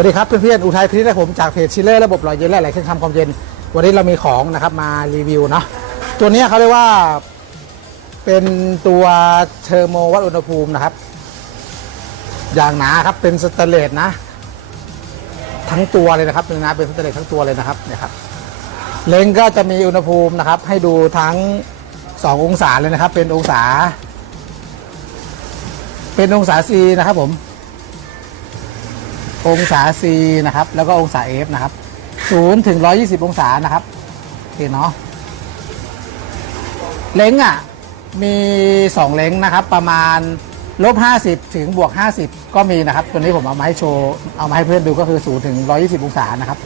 วัสดีครับเพื่อนๆอุทัยพินิจและผมจากเพจชิลเลอร์ระบบหล่อเย็นและไหลเครื่องทำความเย็น วันนี้เรามีของนะครับมารีวิวเนาะตัวนี้เขาเรียกว่าเป็นตัวเทอร์โมวัดอุณหภูมินะครับ อย่างหนาครับเป็นสแตเลสนะ ทั้งตัวเลยนะครับเป็นนะเป็นสแตเลสทั้งตัวเลยนะครับเนี่ยครับเลนก็จะมีอุณหภูมินะครับ ให้ดูทั้ง 2 องศาเลยนะครับ เป็นองศา เป็นองศา C นะครับผม องศา C นะครับ แล้วก็องศา F นะครับ0ถึง 120 องศานะครับโอเคเนาะเล้งอะ มี 2 เล้งนะครับ ประมาณลบ 50 ถึงบวก 50 ก็มีนะครับ ตัวนี้ผมเอามาให้โชว์ เอามาให้เพื่อนดูก็คือ0ถึง 120 องศานะครับ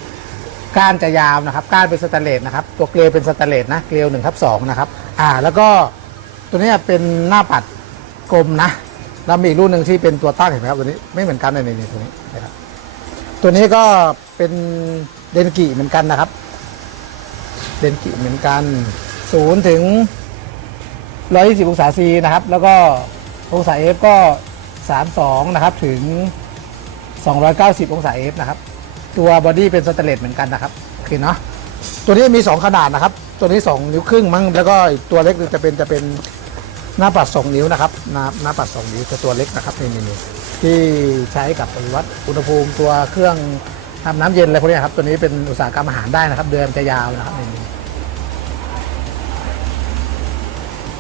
ก้านจะยาวนะครับ ก้านเป็นสแตนเลสนะครับ ตัวเกลียวเป็นสแตนเลสนะ เกลียว1ทับ2นะครับ อ่า แล้วก็ตัวนี้เป็นหน้าปัดกลมนะ แล้วมีอีกรุ่นหนึ่งที่เป็นตัวตั้งเห็นไหมครับตัวนี้ไม่เหมือนกันเลยนี่ตัวนี้นะครับ ตัวนี้ก็เป็นเดนกิเหมือนกันนะครับ เดนกิเหมือนกันศูนย์ถึงร้อยสิบองศาซีนะครับ แล้วก็องศาเอฟก็สามสองนะครับถึงสองร้อยเก้าสิบองศาเอฟนะครับ ตัวบอดี้เป็นสแตนเลสเหมือนกันนะครับโอเคเนาะตัวนี้มีสองขนาดนะครับ ตัวนี้สองนิ้วครึ่งมั้งแล้วก็ตัวเล็กจะเป็นจะเป็นหน้าปัดสองนิ้วนะครับหน้าหน้าปัดสองนิ้วจะตัวเล็กนะครับนี่นี่ ที่ใช้กับวัดอุณหภูมิตัวเครื่องทำน้ำเย็นอะไรพวกนี้ครับตัวนี้เป็นอุตสาหกรรมอาหารได้นะครับ เดือนจะยาวนะครับนี่นี่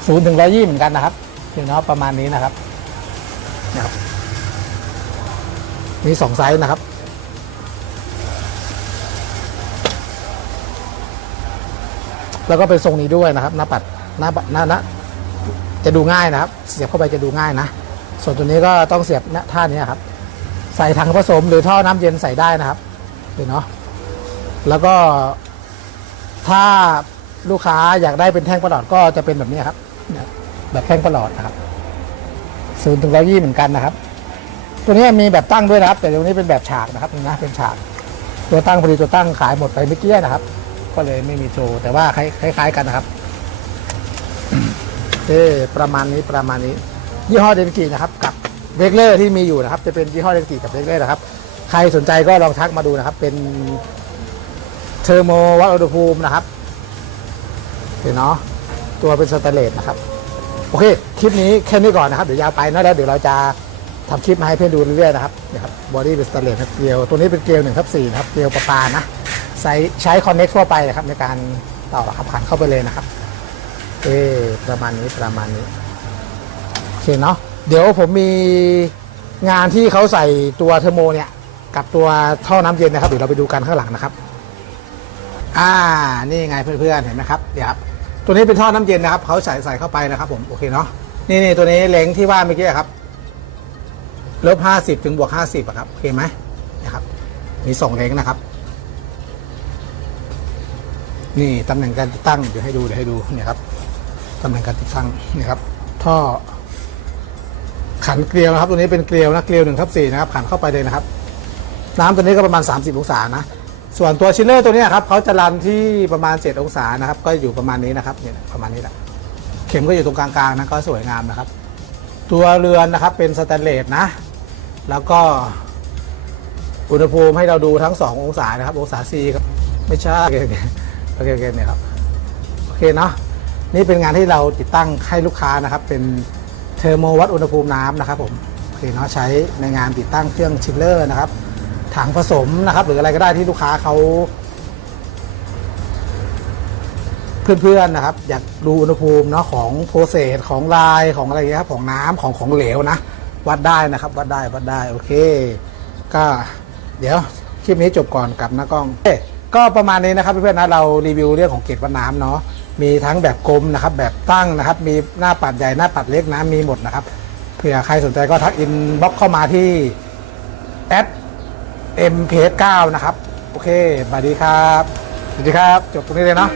ศูนย์ถึงร้อยี่เหมือนกันนะครับเห็นเนาะประมาณนี้นะครับนะครับมีสองไซส์นะครับแล้วก็เป็นทรงนี้ด้วยนะครับ หน้าปัดหน้าปัดหน้าหน้าจะดูง่ายนะครับ เสียบเข้าไปจะดูง่ายนะ ส่วนตัวนี้ก็ต้องเสียบหน้าท่านี้ครับ ใส่ถังผสมหรือท่อน้ำเย็นใส่ได้นะครับเห็นเนาะแล้วก็ถ้าลูกค้าอยากได้เป็นแท่งประหลอดก็จะเป็นแบบนี้ครับ แบบแท่งประหลอดนะครับศูนย์ถึงร้อยี่เหมือนกันนะครับ ตัวนี้มีแบบตั้งด้วยนะครับ แต่ตัวนี้เป็นแบบฉากนะครับนี่นะเป็นฉาก ตัวตั้งพอดีตัวตั้งขายหมดไปเมื่อกี้นะครับ ก็เลยไม่มีโชว์แต่ว่าคล้ายๆกันนะครับเออประมาณนี้ประมาณนี้ ยี่ห้อเดนกินะครับกับเบเกอร์ที่มีอยู่นะครับ จะเป็นยี่ห้อเดนกิกับเบเกอร์นะครับ ใครสนใจก็ลองทักมาดูนะครับ เป็นเทอร์โมวัดอุณหภูมินะครับเห็นเนาะตัวเป็นสแตนเลสนะครับ โอเค คลิปนี้แค่นี้ก่อนนะครับ เดี๋ยวยาวไปนะแล้วเดี๋ยวเราจะทำคลิปมาให้เพื่อนดูเรื่อยๆนะครับนี่ยครับบอดี้เป็นสแตนเลสเกลียว ตัวนี้เป็นเกลียวหนึ่งทับสี่นะครับ เกลียวประปานะใช้ใช้คอนเน็กทั่วไปนะครับในการต่อขับผ่านเข้าไปเลยนะครับเออประมาณนี้ประมาณนี้ เคเนาะเดี๋ยวผมมีงานที่เขาใส่ตัวเทอร์โมเนี่ย กับตัวท่อน้ำเย็นนะครับเดี๋ยวเราไปดูกันข้างหลังนะครับ อ่านี่ไงเพื่อนๆเห็นไหมครับเดี๋ยวครับตัวนี้เป็นท่อน้ำเย็นนะครับเขาใส่ใส่เข้าไปนะครับ ผมโอเคเนาะนี่นี่ตัวนี้เล้งที่ว่าเมื่อกี้ครับลบห้าสิบถึงบวกห้าสิบอะครับโอเคไหมนะครับมีสองเล้งนะครับ นี่ตำแหน่งการติดตั้งเดี๋ยวให้ดูเดี๋ยวให้ดูเนี่ยครับตำแหน่งการติดตั้งนี่ครับท่อ ขันเกลียวนะครับ ตัวนี้เป็นเกลียวนะเกลียวหนึ่งทับสี่นะครับขันเข้าไปเลยนะครับ น้ำตัวนี้ก็ประมาณ 30 องศานะ ส่วนตัวชิลเลอร์ตัวนี้ครับเขาจะรันที่ประมาณ 7 องศานะครับ ก็อยู่ประมาณนี้นะครับเนี่ยประมาณนี้แหละเข็มก็อยู่ตรงกลางๆนะก็สวยงามนะครับ ตัวเรือนนะครับเป็นสแตนเลสนะ แล้วก็อุณหภูมิให้เราดูทั้ง 2 องศานะครับ องศา C ครับไม่ใช่โอเคโอเคโอเคเนี่ยครับโอเคเนาะนี่เป็นงานที่เราติดตั้งให้ลูกค้านะครับเป็น เทอร์โมวัดอุณหภูมิน้ำนะครับผมโอเคเนาะใช้ในงานติดตั้งเครื่องชิลเลอร์นะครับถังผสมนะครับ หรืออะไรก็ได้ที่ลูกค้าเขาเพื่อนๆนะครับ อยากดูอุณหภูมิเนาะของโปรเซสของลายของอะไรเงี้ยครับของน้ำของของเหลวนะ วัดได้นะครับ วัดได้วัดได้โอเค ก็เดี๋ยวคลิปนี้จบก่อนกับน้ากล้องเอ ก็ประมาณนี้นะครับเพื่อนๆนะเรารีวิวเรื่องของเกล็ดวัดน้ำเนาะมีทั้งแบบกลมนะครับแบบตั้งนะครับ มีหน้าปัดใหญ่หน้าปัดเล็กนะมีหมดนะครับเผื่อใครสนใจก็ทักอินบ็อกเข้ามาที่แอด m p 9นะครับ โอเคสวัสดีครับ สวัสดีครับ จบตรงนี้เลยเนาะ